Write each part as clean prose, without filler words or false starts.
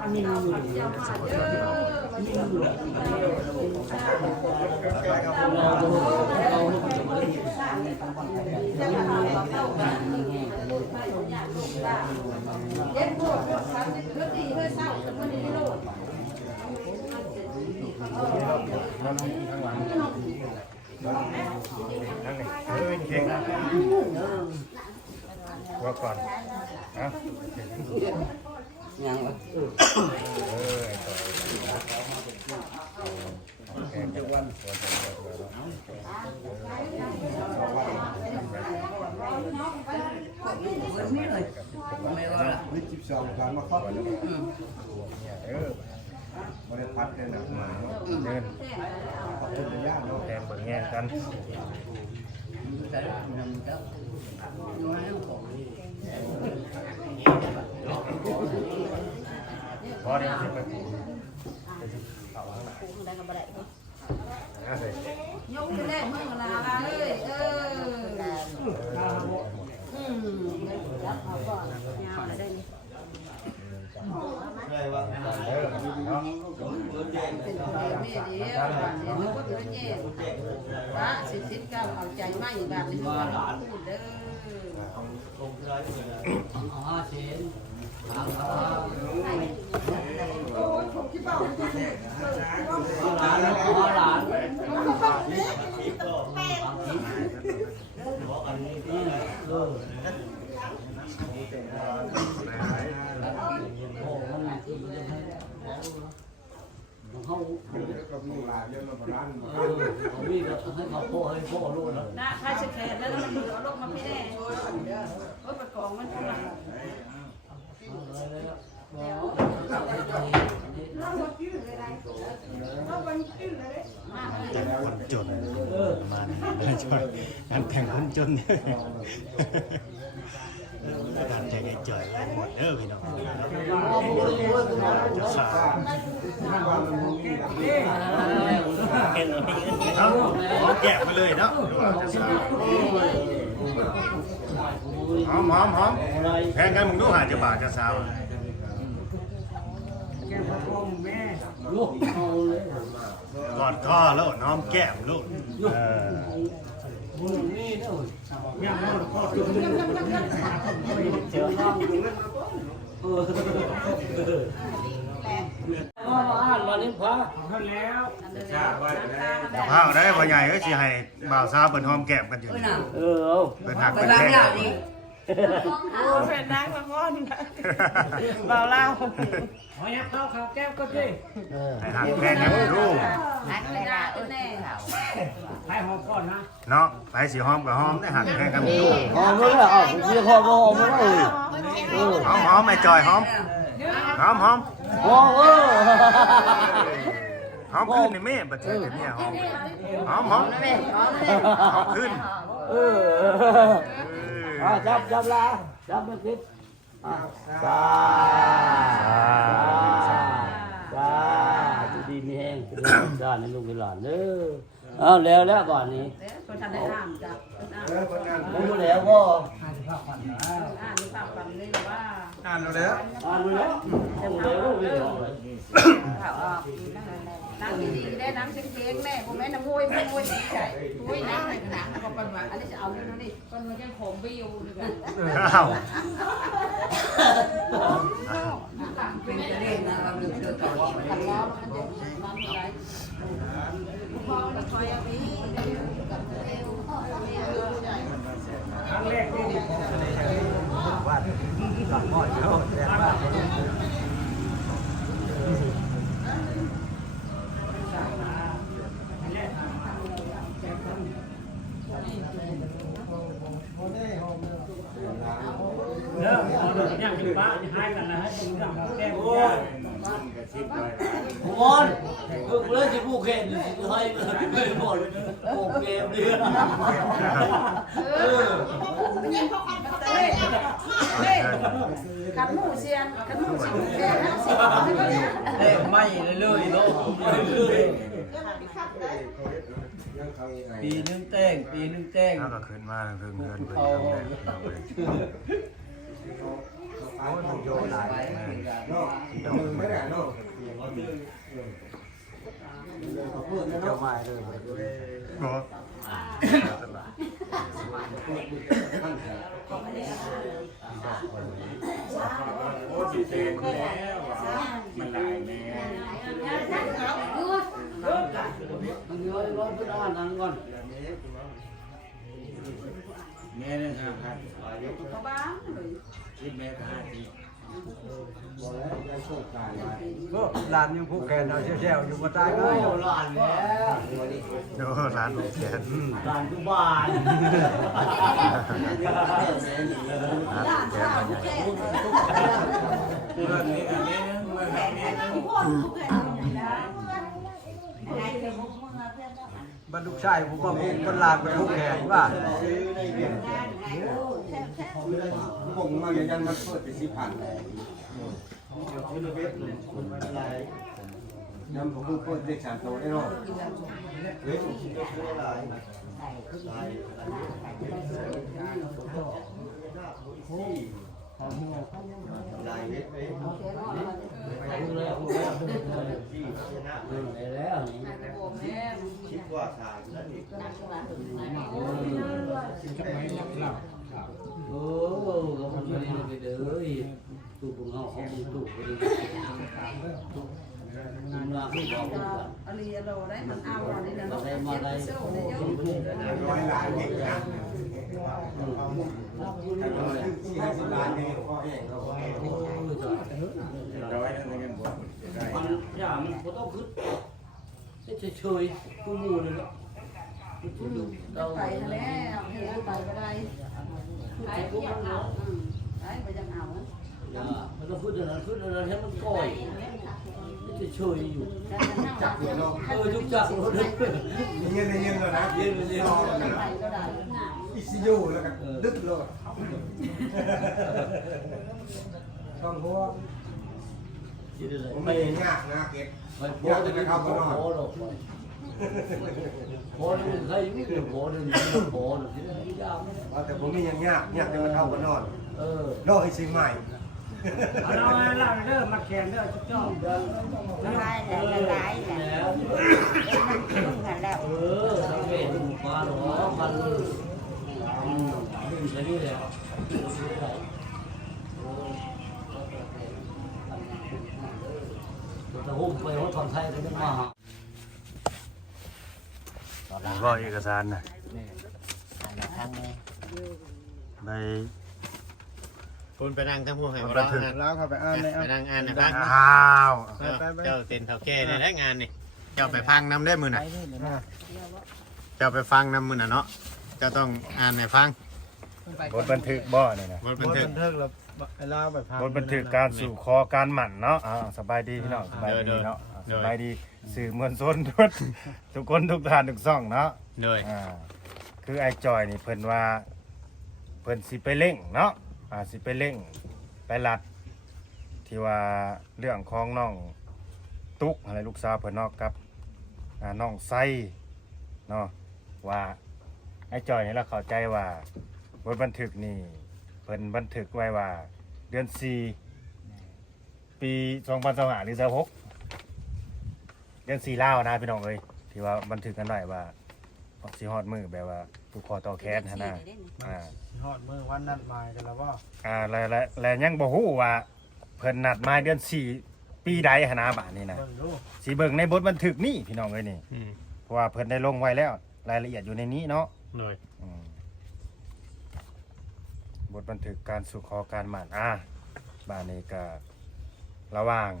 อันนี้มีอยู่เยอะมีอยู่เย็นปวดคันเลือดดีเลือดเศร้าแต่มันนี่โลดนั่งข้างหลังนั่งนี่เก่งว่าก่อนนะยังจะวันไม่ว่าวิจิตสองการมาครอบบริพัตรกันหนักมาเดินขอบคุณระยะเนาะแทนเบิ่งแง่กันพอเดี๋ยวจะไปยกไปแรกมึงลาเลยได้ว่าเป็นคนเดียวนี่เดียวนี่ก็เป็นแย่พระสิทธิ์ก้าวเอาใจไม่แบบนี้พูดเด้อเขาก็มีหลายเรื่องมาบ้านมีก็ให้เขาโป้ให้โป้รู้นะนะใครจะแขนแล้วมันเอาลงมาไม่ได้รถประกองมันเท่าไหร่แต่คนจนมาช่วยงานแต่งคนจนการแจกไอ้จ่อยหมดเด้อพี่น้องจะสาเอาแกะไปเลยเนาะหอมหอมหอมแพงกันมึงดูหาจะบาทจะสาวลูกเอาเลย กอดคอแล้วน้อมแก้มลูกนี่เด้อยังโดนข้อจุดเจอข้าวอ่านมานี่พระแล้ว ข้าวได้พ่อใหญ่ก็สิให้บ่าวสาวเปิ้นหอมแก้มกันอยู่เปิ้นหักเปิ้นแท้โอ้เป็นนางละครเบาเล่าหอยข้าวข้าวแก้วก็ดิให้หักแพงกันรู้หักไม่ได้แน่ให้หอมก่อนนะเนาะไปสิหอมก็หอมได้หักแพงกันรู้หอมเลยอ่ะพี่หอมหอมเลยหอมหอมไอ้จอยหอมหอมหอมหอมหอมขึ้นในเมฆบัดเทื่อเนี่ยหอมหอมหอมหอมขึ้นจับละจับมาคิดจ้าดีมีแห้งจ้าในลูกในหลานเด้อเอาแล้วก่อนนี้คนทันได้อ่านจ้ะรู้แล้วก็อ่านภาพฝันเลยว่าอ่านแล้ว รู้แล้วน้ำดีๆได้น้ำเค็งๆแม่ผมแม่น้ำมวยไม่มวยใช่มวยน้ำหนักก็เป็นว่าอันนี้จะเอาอยู่นี่มันไม่ใช่ผมไปอยู่ดีกว่าเป็นจะเล่นนะเราเลือกเลือกต่อขันล้อมันจะน้ำอะไรพอเราคอยเอาพี่ครั้งแรกที่ว่าสองพ่อเยอะแต่ว่ายังเป็นบ้าให้กันนะให้เป็นเรื่องแก้โอ้ยบอลคือเลยที่ผู้เข่นให้ไม่หมดโอ้เกมเดียวขันหมูเชียนขันหมูเชียนแค่นั้นสิไม่เลยโลกปีนึงแต่งแล้วก็ขึ้นมาเพิ่งเงินเพิ่น โอ้ยมันโยนหลายเนาะมึงไม่ได้เนาะเจ้าไม้เลย โอ้ โอ้ดีเจนแล้วมันหลายแม่ มันเยอะร้อยพุทธานั่งก่อน แม่เนี่ยครับ ก็บ้างเลย คิดแม่ก็ให้ที่ ก็หลานยังผู้แก่เอาแช่ๆอยู่บ่ตายเล โอ้ ย หลานแล้ว โหร้านแกน หลานทุบ้าน ร้านแกนมันใหญ่ เรื่องนี้กับแม่เมื่อแม่ บรรลุชายผมว่าผมคนหลานเป็นผู้แก่ว่าผมมาอย่างนั้นมันเปิดไป10,000ยังผมเปิดเด็ก3โตได้เนาะเฮ้ยผมคิดว่าซื้อหลายหลายเม็ดเลย แล้ว คิดว่าทางนั้นอีก โอ้มันไม่ได้ไปเลยตู้ปุ่งเอาของตู้ไปเลยงานที่บอกกัน อะไรเราได้มันเอาอะไรนะเรา ได้มาได้ เซลได้เยอะ ร้อยล้านเด็กนะ40ล้านนี่ก็เองเราก็เอง ร้อยนั่นเองบอกได้ มันอย่างมันต้องขึ้นเฉยๆกูมูเลยเนาะ เราไปแล้วเห็นไปก็ได้ไปก็ยังเอาไปยังเอา มันต้องขึ้นอะไรขึ้นอะไรให้มันก่อยเฉยๆอยู่ จับเงินเรา ทุกจักรเลย เงินเลยนะเงินเลย ไปก็ได้ อิซิยูแล้วกันดึกเลยต้องหัวผมไม่ยากนะเก็บ ไปโพสจะไปเข้าก็นอนโพสนี่ใครไม่เคยโพสเลยโพสที่นี่ยาก แต่ผมไม่ยังยากจะมาเข้าก็นอน รอให้สิ่งใหม่ เอาเราเล่าเด้อมาแข่งเด้อชุดจ้องเด้อ ละลายละลายแล้วมันกันแล้ว สังเกตมาหรอมันใช่นี่แหละแต่หุ้มไปว่าฝั่งไทยก็ยังมา นี่ก็เอกสารนะใน คุณไปนั่งทั้งพวกให้ มัน เรา บันทึก แล้วเข้าไปอ่านใน ไปนั่งอ่านนะครับ อ้าว เจ้าเต็นเท่าแก่ในได้งานนี่เจ้าไปฟังนำได้มือน่ะเจ้าไปฟังนำมือน่ะเนาะเจ้าต้องอ่านให้ฟัง บทบันทึกบ่เนี่ยนะ บทบันทึก เล่าแบบ บทบันทึกการสู่คอการหมั่นเนาะสบายดีพี่น้องสบายดีเนาะสบายดีสื่อมวลชนทุกคนทุกท่านทุกช่องเนาะ เลย คือไอ้จอยนี่เพิ่นว่าเพิ่นสิไปเร่งเนาะสิไปเร่งไปรัดที่ว่าเรื่องของน้องตุ๊กอะไรลูกสาวเพิ่นเนาะกับน้องไซเนาะว่าไอ้จอยนี่เราเข้าใจว่าบทบันทึกนี่เพิ่นบันทึกไว้ว่าเดือน4ปี2025หรือ26เดือน4ลาวนะพี่น้องเอ้ยที่ว่าบันทึกกันได้ว่าสิฮอดมือแบบว่าผูกคอต่อแขนหั่นน่ะฮอดมือวันนัดหมายกันแล้วว่า แล้วยังบ่ฮู้ว่าเพิ่นนัดหมายเดือน4ปีใดหั่นน่ะบาดนี้นะ เบิ่งดู สิเบิ่งในบทบันทึกนี่พี่น้องเอ้ยนี่ อืม เพราะว่าเพิ่นได้ลงไว้แล้วรายละเอียดอยู่ในนี้เนาะ เลย บทบันทึกการสู่ขอการหมั่นบ้านนี้ก็ระหว่าง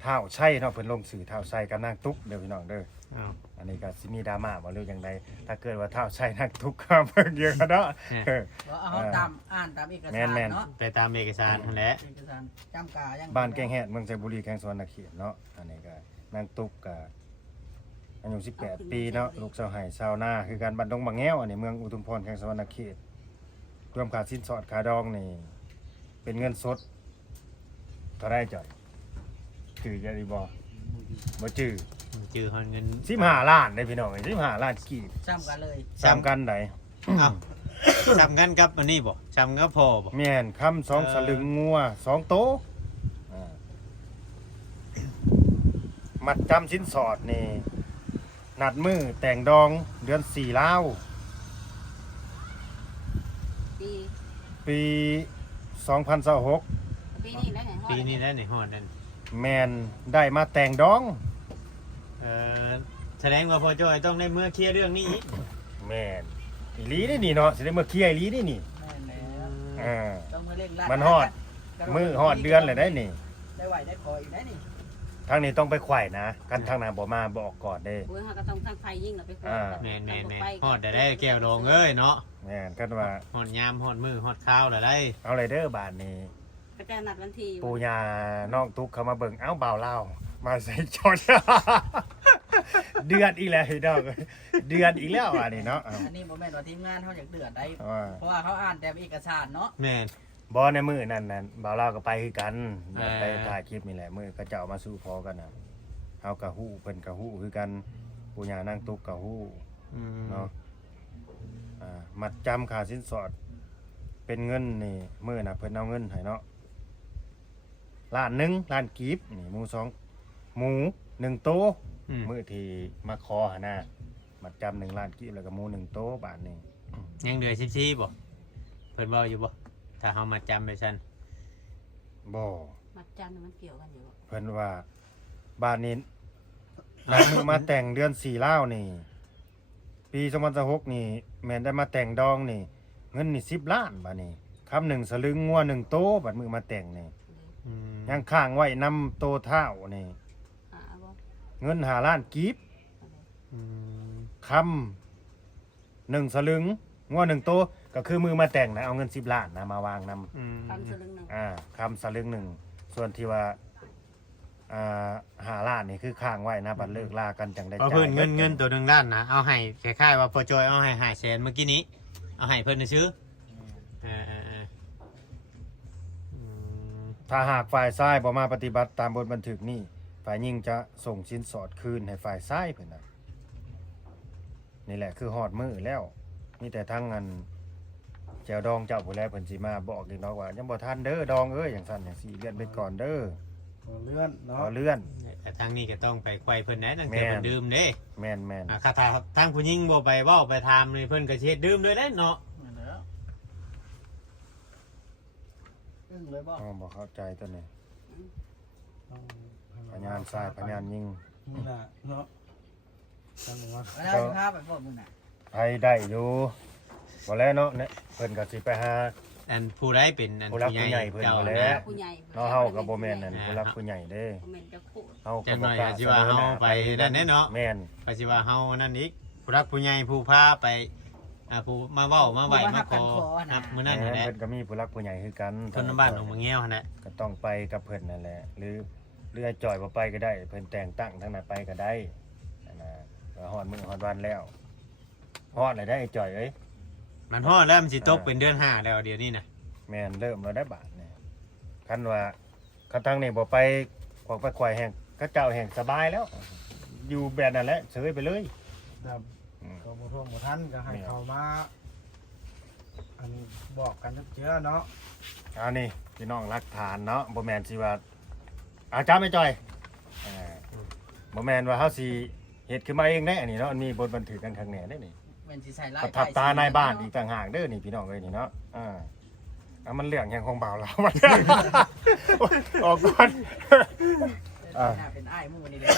เท้าใช่เนาะเพิ่นลงสื่อเท้าใช่กับนางตุ๊กเด้อพี่น้องเด้อ อ้าว อันนี้ก็สิมีดราม่าบ่หรือจังใดถ้าเกิดว่าเท้าใช่นางตุ๊กก็เบิ่งเยอะเนาะ เอาตามอ่านตามเอกสาร แม่น เนาะ ไปตามเอกสารนั่นแหละ เอกสารจำกายัง บ้านแกงแฮดเมืองไชบุรีแข้งสวรรณเขตเนาะอันนี้ก็นางตุ๊กก็อายุ18 ปีเนาะลูกสาวไห้ชาวนาคือการบ้านดงบางแง้วอันนี้เมืองอุทุมพรแข้งสวรรณเขตรวมค่าสินสอดค่าดองนี่เป็นเงินสดเท่าไรจ่อยจื่อจะดีบ่จื่อ จือฮอนเงิน 15ล้านได้พี่น้อง15ล้านกีบ ซ้ำกันเลย ซ้ำกันได อ้าว ซ้ำกันกับอันนี้บ่ซ้ำกับพ่อบ่ แม่นคำ2สลึงงัว2โตอ่ามัดจำสินสอดนี่นัดมือแต่งดองเดือน4ลาว ปี ปี2026 ปีนี้แล้วไง ปีนี้แล้วนี่ฮอดนั่น แม่นได้มาแต่งดอง เอ่อแสดงว่าพ่อจ้อยต้องได้เมื่อเคลียร์เรื่องนี้อีก แม่นอีหลีได้นี่เนาะสิได้มาเคลียร์อีหลีได้นี่ แม่นแล้ว อ่า ต้องมาเร่งรัด มันฮอด มือฮอดเดือนเลยได้นี่ ได้ไหวได้ขออีกได้นี่ ทางนี้ต้องไปไขว่นะกันทางหน้าบ่มาบอกก่อนเด้ โอ้ยเขาก็ต้องทั้งไฟยิ่งเราไปคุย แม่นฮอดได้แก้วดองเอ้ยเนาะ แม่นกันว่า ฮอดยามฮอดมือฮอดข้าวแล้วได้ เอาเลยเด้อบาดนี้ ก็จะนัดวันที่ ปู่ย่าน้องตุ๊กเขามาเบิ่งเอ้าบ่าวเล่าวมาใส่ชน เดือดอีกแล้วพี่น้องเดือดอีกแล้วอันนี้เนาะ อันนี้บ่แม่นว่าทีมงานเขาอยากเดือดได้ ว่า เพราะว่าเขาอ่านแต่เอกสารเนาะ แม่น บ่ในมือนั่นบ่าวเล่าวก็ไปคือกัน อ่า ไปถ่ายคลิปนี่แหละมือก็เจ้ามาสู้พอกันน่ะเฮาก็ฮู้เพิ่นก็ฮู้คือกันปู่ย่านั่งตุ๊กก็ฮู้ อืม เนาะมัดจำค่าสินสอด เป็นเงินนี่มื้อน่ะเพิ่นเอาเงินให้เนาะล้านหนึงล้านกีบนี่หมู2หมู1โต มื้อที่มาขอหั่นน่ะมัดจำ1ล้านกีบแล้วก็หมู1โตบาทนี่ ยังเหลือ14บ่เพิ่นเว้าอยู่บ่ถ้าเฮามาจำไปซั่น บ่ มัดจำมันเกี่ยวกันอยู่ เพิ่นว่าบ้านนี้นายมือมาแต่งเดือน4ลาวนี่ ปี2026นี่แม่นได้มาแต่งดองนี่ เงินนี่10ล้านบาดนี้คำ1สลึงงัว1โตบัดมือมาแต่งนี่ อืม ยังข้างไว้นำโตเท่านี่ บ่ เงิน5ล้านกีบ อืม คำ1สลึงงัว1โตก็คือมือมาแต่งนะเอาเงิน10ล้านนะมาวางนำ อืม คำสลึงหนึ่ง คำสลึงหนึ่งส่วนที่ว่า5ล้านนี่คือข้างไว้นะบัดเลิกลากันจังได้ เอาเพิ่นเงินตัว1ล้านนะเอาให้คล้ายๆว่าพ่อจ้อยเอาให้500,000เมื่อกี้นี้เอาให้เพิ่นซื้ออืม ถ้าหากฝ่ายซ้ายบ่มาปฏิบัติตามบทบันทึกนี่ฝ่ายหญิงจะส่งสินสอดคืนให้ฝ่ายซ้ายเพิ่นน่ะนี่แหละคือฮอดมือแล้วมีแต่ทั้งอันแจวดองเจ้าผู้แลเพิ่นสิมาบอกอีกเนาะว่ายังบ่ทันเด้อดองเอ้ยจังซั่นจังซี่เลื่อนไปก่อนเด้อ เลื่อนเนาะ เอาเลื่อน แต่ทางนี้ก็ต้องไปไขว้เพิ่นแหน่ตั้งแต่ แม่น เพิ่นดื่มเด้ แม่น ถ้าทางผู้หญิงบ่ไปเว้าไปถามนี่เพิ่นก็สิเฮ็ดดื่มด้วยได้เนาะ นั่นแหล้วอึ้งเลยบ่ อ๋อบ่เข้าใจตัวนี้พยานซ้ายพยานยิง นี่น่ะเนาะจังหวะ แล้วสิพาไปพวกมึงน่ะ ไผได้อยู่บ่แล้วเนาะเนี่ยเพิ่นก็สิไปหา อันผู้ใดเป็นอัน ผู้รักผู้ใหญ่เพิ่น เจ้า บ่ นะ แล้ว ผู้ใหญ่ เนาะเฮาก็บ่แม่นนั่นผู้รักผู้ใหญ่เด้ บ่แม่นจะพูด เฮา จั ก็ งห บ่ น่อย กล้า ก็สิว่าเฮาไปนั่นแน่เนาะ แม่น ก็สิว่าเฮานั่นอีกผู้รักผู้ใหญ่ผู้พาไปผู้มาเว้ามาไหว้มาขอครับมื้อนั้นนั่นแหละ เพิ่นก็มีผู้รักผู้ใหญ่คือกัน คนน้ำบ้านของเมืองแง้วหั่นแหละ ก็ต้องไปกับเพิ่นนั่นแหละหรือไอ้จ่อยบ่ไปก็ได้เพิ่นแต่งตั้งทางนั้นไปก็ได้นั่นน่ะก็ฮอดมื้อฮอดวันแล้วฮอดแล้วได้ไอ้จ่อยเอ้ย มันฮอดแล้วมันสิตกเป็นเดือน5แล้วเดี๋ยวนี้น่ะ แม่นเริ่มแล้วได้บาทนี่คันว่าคันทางนี้บ่ไปขวากไปควายแห่งก็เจ้าแห่งสบายแล้ว อยู่แบบนั้นแหละเสยไปเลย ครับ อืม ก็บ่ท่วงบ่ทันก็ให้เขามาอันบอกกันทุกเชื้อเนาะ อันนี้พี่น้องรักฐานเนาะบ่แม่นสิว่าอาจารย์ไม่จ่อยบ่แม่นว่าเฮาสิเฮ็ดขึ้นมาเองได้อันนี้เนาะมันมีบทบันทึกกันข้างแหน่ได้นี่ แม่นสิใส่ลาย ประทับตานายบ้านอีกต่างหากเด้อนี่พี่น้องเอ้ยนี่เนาะมันเรื่องแห่งของบ่าวเรามัน ออกก่อน เป็นอ้ายหมู่นี่แหละ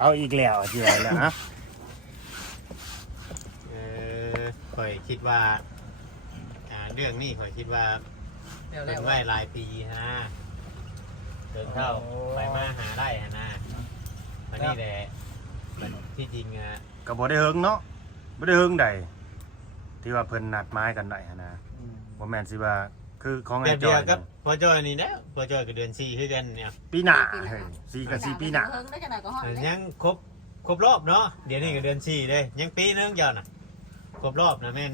เอาอีกแล้วสิว่าแล้วฮะ ข่อยคิดว่าเรื่องนี้ข่อยคิดว่า แล้ว เป็ แล้ น ว ไว้หลายปีฮะเดินเข้าไปมาหาได้ฮะนะอันนี้แหละมันที่จริงอ่ะ ก็บ่ได้เฮิงเนาะบ่ได้เฮิงใดที่ว่าเพิ่นนัดหมายกันได้หั่นนะบ่แม่นสิว่าคือของ แบ ไอ้ บ จ เดี อ ยวย กับพอจอยนี่นะพอจอยกับเดือน4คือกันเนี่ย ปีหน้าเฮ้ย4กับ4ปีหน้า เฮิงได้จังได๋ก็ฮอด ยังครบรอบเนาะเดี๋ยวนี้ก็เดือน4เลยยังปีนึงย้อนน่ะครบรอบนะแม่น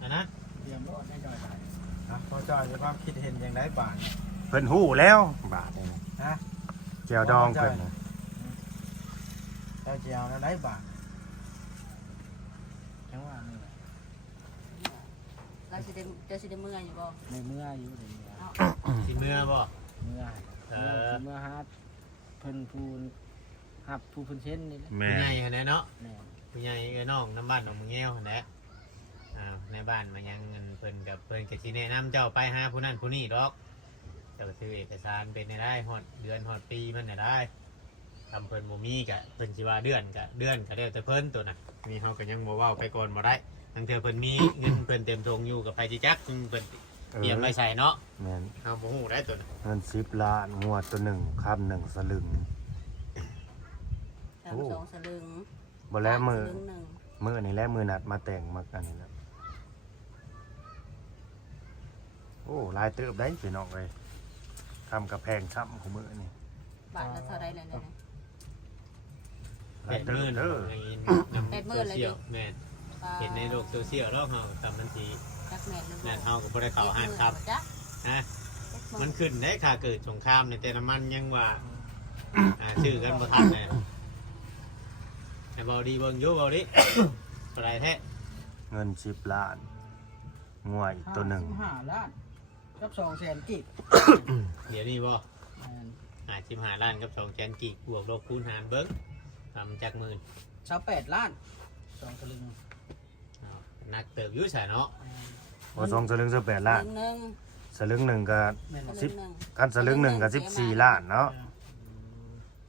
อันนะ เตรียมรถให้จอยไป อ่ะพอจอยมีความคิดเห็นอย่างไรบ้าง เพิ่นฮู้แล้วบาทนี่ ฮะ แจวดองเพิ่นน่ะ เจ้าเจียวแล้วไรบ้างจังหวะนี่แหละ เราสิได้เมื่อยอยู่บ่ ในเมื่ออยู่ในเมื่อ สิเมื่อบ่ เมื่อ เออ เมื่อฮับเพิ่นพูนฮับผู้เพิ่นเช่นนี่แหละ แม่ ผู้ใหญ่หั่นแหละเนาะ แม่ ผู้ใหญ่ไอ้น้องน้ำบ้านของมึงแง้วหั่นแหละในบ้านมายังเงินเพิ่นกับเพิ่นก็สิแนะนำเจ้าไปหาผู้นั้นผู้นี้ดอกเจ้าก็ซื้อเอกสารเป็นได้ฮอดเดือนฮอดปีมันได้ทำเพิ่นบ่มีก็เพิ่นสิว่าเดือนก็แล้วแต่เพิ่นตัวน่ะนี่เฮาก็ยังบ่เว้าไปก่อนบ่ได้ทั้งเทื่อเพิ่นมีเงินเพิ่นเต็มทงอยู่กับไปสิจักเพิ่นเตรียมไว้ใส่เนาะ แม่น เฮาบ่ฮู้ได้ตัวน่ะ เงิน10 ล้านงวดตัวหนึ่งคำหนึ่งสลึง สองสลึง บ่แล้วมือ สลึงหนึ่ง มื้อนี่แหละมื้อนัดมาแต่งมาอันนี้นะโอ้หลายเติบได้พี่น้องเอ้ยทำกับแพงช้ำของมื้อนี่ บาทละเท่าไรเลยเนี่ย หลายเติบ 80,000 เด้อ ในนำ 80,000เลยดิ แม่นเห็นในโลกโซเชียลแล้วเฮาทำมันสิ จักแม่น แม่นเฮาก็บ่ได้เข้าห้านครับนะมันขึ้นได้ค่าเกิดสงครามในแต่น้ำมันยังว่าชื่อกันบ่ทันเลยไอ้เบาดีเบิ่งอยู่เบาดิเท่าไหร่แท้ เงิน10 ล้านงวดอีกตัวหนึ่ง 55ล้านกับ200,000กีบ เดี๋ยวนี้บ่ แม่น 15ล้านกับ200,000กีบบวกลบคูณหารเบิ่งทำจากหมื่น 28ล้าน2สลึง นักเติบอยู่ซะเนาะ ว่า2สลึง18ล้าน หนึ่ง สลึงหนึ่งก็ แม่น สลึงหนึ่ง คันสลึงหนึ่งก็14ล้านเนาะ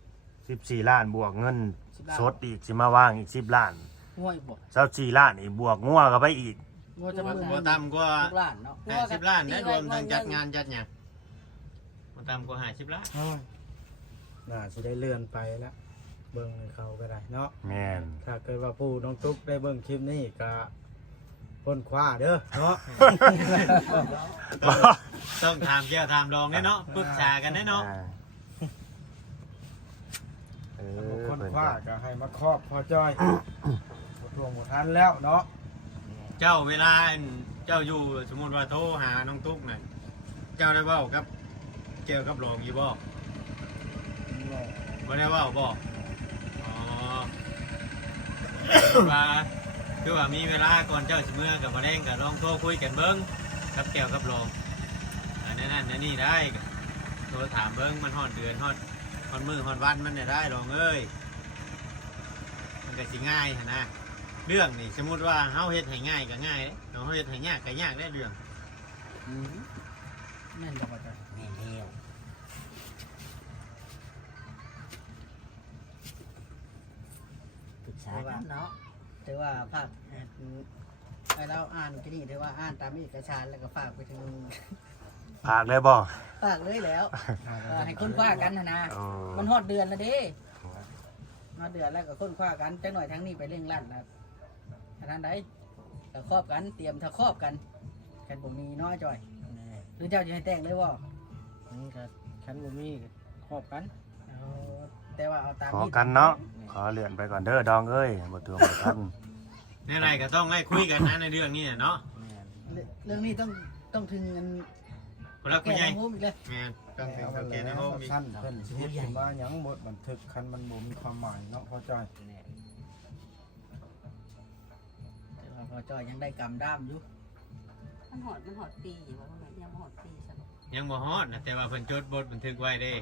14ล้านบวกเงินสดอีกสิมาว่างอีก10ล้าน ง่วยบ่ 24ล้านอีกบวกงัวเข้าไปอีก ง่วยจะ บ่ มื้อ ต่ำกว่า 6ล้านเนาะ 50ล้านนะรวมทั้งจัดงานจัดหยังบ่ต่ำกว่า50ล้าน น่าสิได้เลื่อนไปแล้วเบิ่งให้เขาก็ได้เนาะ แม่น ถ้าเกิดว่าผู้น้องตุ๊กได้เบิ่งคลิปนี้ก็พ้นคว้าเด้อเนาะ ต้องถามแก้วถามรองแน่เนาะปรึกษากันแน่เนาะ เอ พ้ อน เพิ่น คว้า ก็ ก็ให้มาครอบพอจ้อยบ่ทวงบ่ทันแล้วเนาะ เจ้าเวลาเจ้าอยู่สมมุติว่าโทรหาน้องตุ๊กน่ะเจ้าได้เว้ากับเกี่ยวกับรองอยู่บ่บ่ได้เว้าบ่อ๋อคือว่ามีเวลาก่อนเจ้าสิเมื่อกับมาแดงกับลองโทรคุยกันเบิ่งกับแก้วกับรองอันนั้นอันนี้ได้ก็โทรถามเบิ่งมันฮอดเดือนฮอดมื้อฮอดวันมันได้รองเอ้ยมันก็สิง่ายหั่นนะเรื่องนี่สมมุติว่าเฮาเฮ็ดให้ง่ายก็ง่ายเด้เฮาเฮ็ดให้ยากก็ยากได้เรื่อง แม่นบ่จ้ะ แม่แล้ว ปรึกษากันเนาะ ถือว่าภาพไปแล้วอ่านที่นี่ถือว่าอ่านตามเอกสารแล้วก็ฝากไปถึง พากเลยบ่ ฝากเลยแล้วให้ค้นคว้ากันนะ เออ มันฮอดเดือนแล้วเด้ฮอดเดือนแล้วก็ค้นคว้ากันจังหน่อยทั้งนี้ไปเร่งรัดนะทางใดก็ครอบกันเตรียมถ้าครอบกันกันบ่มีน้อยจ่อยหรือเจ้าจะให้แต่งเลยบ่ นี่ก็ฉันบ่มีก็ครอบกัน เอาแต่ว่าเอาตาม ขอกันเนาะขอเลื่อนไปก่อนเด้อดองเอ้ยบ่ทวงบ่ทัน ในไรก็ต้องให้คุยกันนะในเรื่องนี้น่ะเนาะ เรื่องนี้ต้องถึงเงิน คนละผู้ใหญ่ แก้งบอีกเลย แม่นต้องถึงกับแกในห้องอีก สั้นเพิ่นสิเฮ็ดขึ้นมาหยังบ่บันทึกคันมันบ่มีความหมายเนาะพอจ้อย แต่ว่าพอจ่อยยังได้กำด้ามอยู่ มันหอดปีอยู่ว่ามันยังหอดปีใช่ไหม ยังบ่ฮอดนะแต่ว่าเพิ่นจดบทบันทึกไว้เด้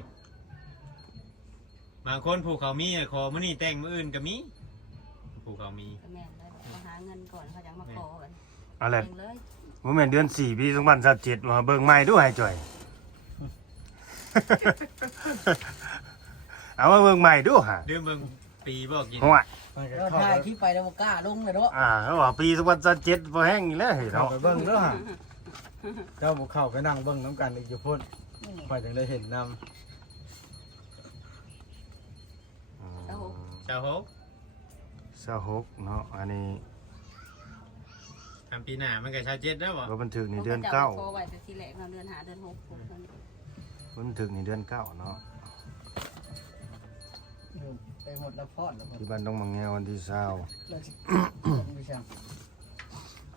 บางคนผู้เขามีขอมื้อนี้แต่งมื้ออื่นก็มีผู้เขามี ก็แม่นเลยมาหาเงินก่อนเขาจะมาขอกัน เอาแหละ เองเลย บ่แม่นเดือน4ปี2027มาเบิ่งใหม่ดูให้จ่อย เอามาเบิ่งใหม่ดูฮะ เดือนเบิ่งปีบ่กิน ห่วย มันก็ เรา เข้า ถ่าย ไป คลิปไปแล้วบ่กล้าลงเลยเนาะ เขาว่าปี2027บ่แห้งอีกแล้วเฮ้ย เข้า เนาะ ไปเบิ่งเด้อฮะเจ้าบ่เข้าไปนั่งเบิ่งน้ำกันอีกอยู่พุ่นค่อยถึงได้เห็นนำ เจ้าโห 26เนาะอันนี้ ทำปีหน้ามันก็ชาเจ็ดแล้วบ่ ก็บันทึกนี่เดือน ขอ 9 ไว้แต่ทีแรกเราเดือนหาเดือนหกผมเพิ่น บันทึกนี่เดือน9เนาะ ไปหมดแล้วพอดแล้ว ที่บ้านต้องมังแงววันที่20 เราสิไม่ใช่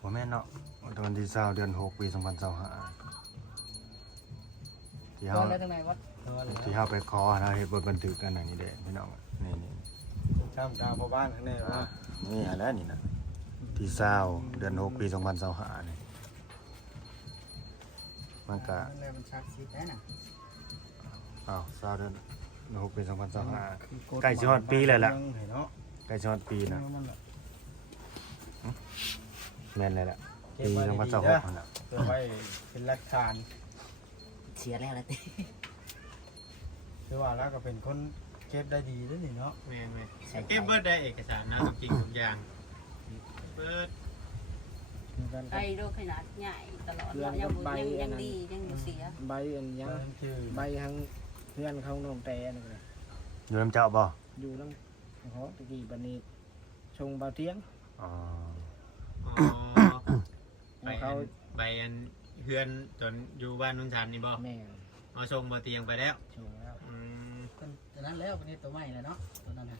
บ่แม่นเนาะวันที่20เดือน6ปี2025ที่ พ เฮา อแล้วทางไหนวัด ที่เฮาไปขอนะเฮ็ดบทบันทึกกันอันนี้เด้พี่น้องนี่ ช่างตาพ่อบ้านข้างในว่า นี่หาแล้วนี่นะที่20เดือน6ปี2025นี่ มันก็ นั่นแหละมันชักสิทธิ์ได้น่ะ อ้าว20เดือน6ปี2025 คือกฎ ใกล้สิฮอดปีแล้วล่ะ เมืองให้เนาะ ใกล้สิฮอดปีนะ มันล่ะ แม่นเลยแหละ เก็บ ปี ไว้ดีๆ 2026นั่นแหละ เก็บไว้เป็นหลักฐาน เสียแล้วล่ะติ คือว่าแล้วก็เป็นคนเก็บได้ดีด้วยนี่เนาะ แม่นๆเก็บเบิดได้เอกสารนะทุกสิ่งทุกอย่างเบิด มีการ ไกลโดยขนาดใหญ่ตลอดเนาะยังดียังบ่เสีย ใบอันยัง ชื่อ ใบทั้งเพื่อนเขาน้องแต่นี่ก็เลย อยู่น้ำเจ้าบ่ อยู่น้ำเขาตะกี้บันนี้ชงเบาเทียง อ๋อ อ๋อใบ เขา อันเพื่อนจนอยู่บ้านนุ่นชันนี่บ่ แม่ เอาส่งบ่เตียงไปแล้ว ชงแล้ว อืม เพิ่นตอนนั้นแล้วเป็นตัวใหม่แล้วเนาะตัวนั้นน่ะ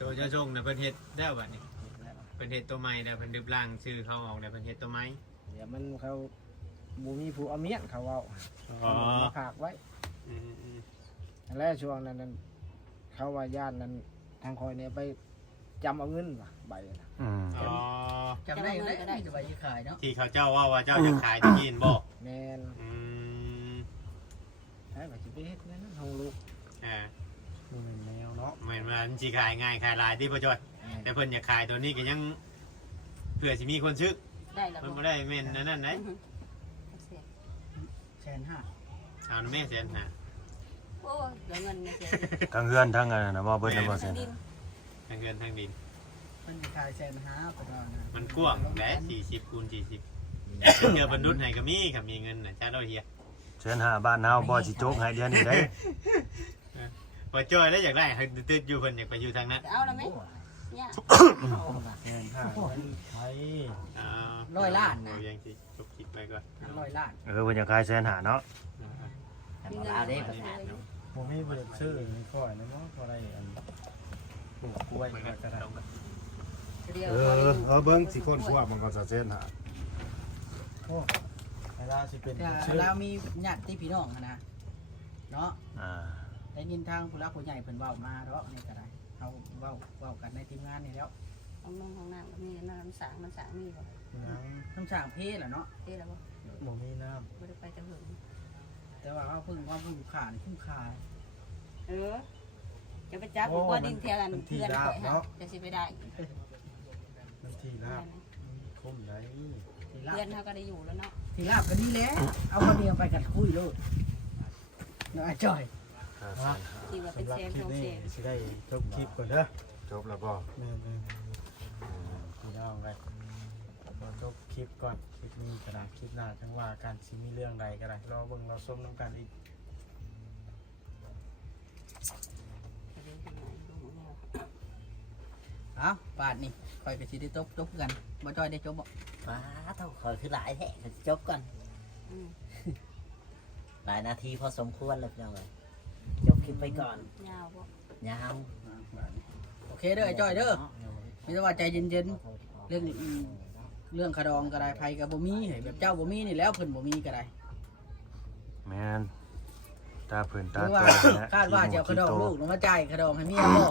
ตัวจะส่งน่ะเพิ่นเฮ็ดแล้วบัดนี้ แล้ว เพิ่นเฮ็ดตัวใหม่แล้วเพิ่นดึบล่างชื่อเขาออกแล้วเพิ่นเฮ็ดตัวใหม่ เดี๋ยวมันเขาบูมีผู้เอาเมียนเขาเอา อ๋อ มาฝากไว้ อืม แล้วช่วงนั้นเขาว่าญาตินั้นทางคอยเนี่ยไปจำเอาเงินว่ะใบน่ะ อืม อ๋อ จำได้เลยมีแต่ใบยี่ขายเนาะ ที่เขาเจ้าว่าเจ้าจะขายที่ยินบ่ แม่น อืม ใช่ว่าสิไปเฮ็ดนั่นห้องลูก อ่า มันเป็นแมวเนาะ เหมือนว่ามันสิขายง่ายขายหลายที่พ่อจ้อยแต่เพิ่นอยากขายตัวนี้ก็ยังเผื่อสิมีคนซื้อ ได้แล้ว มันบ่ได้แม่นอันนั่นได้ 150,000 เอาแม่เสียนหา โอ้ยเดี๋ยวเงินเนี่ยเสีย ทั้งเฮือนทั้งอะไรนะบ่เบิดนะบ่เซ็น ดิน ทางเงินทางดิน เพิ่นสิขาย150,000ตัวนั้นน่ะ มันกว้างแหละ40คูณ40เจอบรรดุษให้ก็มีก็มีเงินน่ะจ้าเราเฮีย เซ็นหาบ้านเฮาบ่สิโจกให้เดือนนี้ได้ พ่อจ้อยแล้วอยากได้ให้ตึดอยู่เพิ่นอยากไปอยู่ทางนั้น เอาละไหมเนี่ย แทนห้าเงินไทย อ่า 100 ล้านนะ เอายังสิจบคลิปไปก่อน 100 ล้าน เพิ่นอยากขายแสนหาเนาะ มีเงินเอาได้ประกาศ ผมมีเบิกชื่อนี่ก่อนนะเนาะอะไรอันปลูกกล้วย ไป ก็ กัน ได้ ลงกัน เดียว เบิ่งสิคนพวกมันก็เซ็นหา โอ้เวลาสิเป็น แต่ ชื่อ เรามีญาติพี่น้องอะนะเนาะ อ่า ได้ยินทางผู้รักผู้ใหญ่เพิ่นเว้ามาเนาะนี่ก็ได้เฮาเว้ากันในทีมงานนี่แล้ว ห้องนงห้องน้ำก็มีน้ำสางมันสางมีบ่ ยัง ทั้งสร้างเพศแหละเนาะ เท่แล้วบ่ บ่มีน้ บ่ได้ไปจะหึง แต่ว่าเขาเพิ่งว่าเพิ่งขานี่เพิ่งขา จะไปจับบ่ดินเทียกันเพื่อนข่อยฮะจะสิไปได้ ำมันที่ราบคุ้มไหน ทีลา เพื่อน บ เขาก็ได้อยู่แล้วเนาะ ทีลาบก็ดีแหล้วเอาคนเดียวไปกันคุยโลดเนาะจ้อย ที่ว่าเป็น สำหรับ แซม คลิ โร ป ง นี้ แซม สิได้จบคลิปก่อนเด้อ จบแล้วบ่ แม่พี่น้องเลยขอจบคลิปก่อนคลิปนี้ก็ได้คลิปหน้าจังว่าการสิมีเรื่องใดก็ได้รอเบิ่งรอชมน้ำกันอีก เอ้าบาทนี่คอยไปสิได้จบกันบ่จ้อยได้จบบ่ ฟ้าเท่าขอคือหลายแท้จบก่อนหลายนาทีพอสมควรเลยพี่น้องเลยจบคลิปไปก่อน ยาวบ่ ยาว โอเคเด้อไอ้จ้อยเด้อมีแต่ว่าใจเย็นๆเรื่องขะดองก็ได้ไผก็บ่มีให้แบบเจ้าบ่มีนี่แล้วเพิ่นบ่มีก็ได้ แม่นตาเพิ่น ห ตา รือว่า โตนะ คาดว่าจะเอาขะดองลูกลงมาจ่ายขะดองให้เมียบ่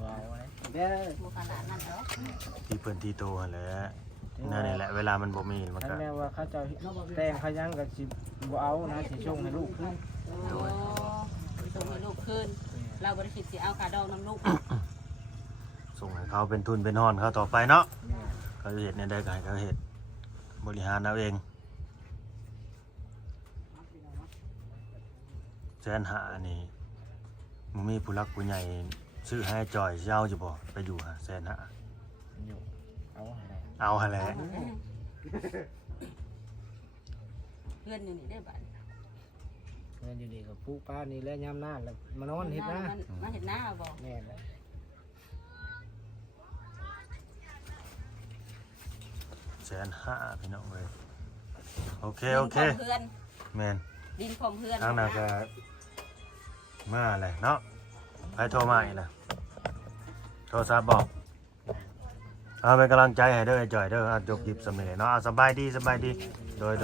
บ่เด้อ บ่ขนาดนั้นเนาะ ที่เพิ่นที่โตหั่นแหละนั่นนี่แหละเวลามันบ่มีมัน ถ้า ก็ แม่ว่าเขาเจะแต่งเขายังก็สิบ่เอานะสิชงให้ลูกขึ้น โอ้ส่งให้ลูกคืนเราบ่ได้คิดสิเอาขาดองน้ำลูก ส่งให้เขาเป็นทุนเป็นห้อนเขาต่อไปเนาะเขาจะเฮ็ดในได้ก็ให้เขาเฮ็ดบริหารเอาเองแสนหานี่มึงมีผู้รักผู้ใหญ่ซื้อให้จ่อยสิเจ้าจะบ่ไปอยู่ฮะแสนหา อยู่เอาให้ได้ เอาหั่นแหละ เพื่อนอยู่นี่ได้บัด เงินอยู่นี่ก็ปลูกป้านี่แหละยามหน้าแล้วมานอนเฮ็ดนะ มันเห็นหน้าบ่ แม่นแหละ แสนหาพี่น้องเว้ยโอเค ดิน โอเค ของเพื่อน แม่น ดินของเพื่อน ทางนั้นก็มาเลยเนาะใครโทรมาอีกล่ะโทรศัพท์บอกเอาเป็นกำลังใจให้เด้อไอ้จ่อยเด้อจบคลิปสำเร็จเนาะสบายดีโดย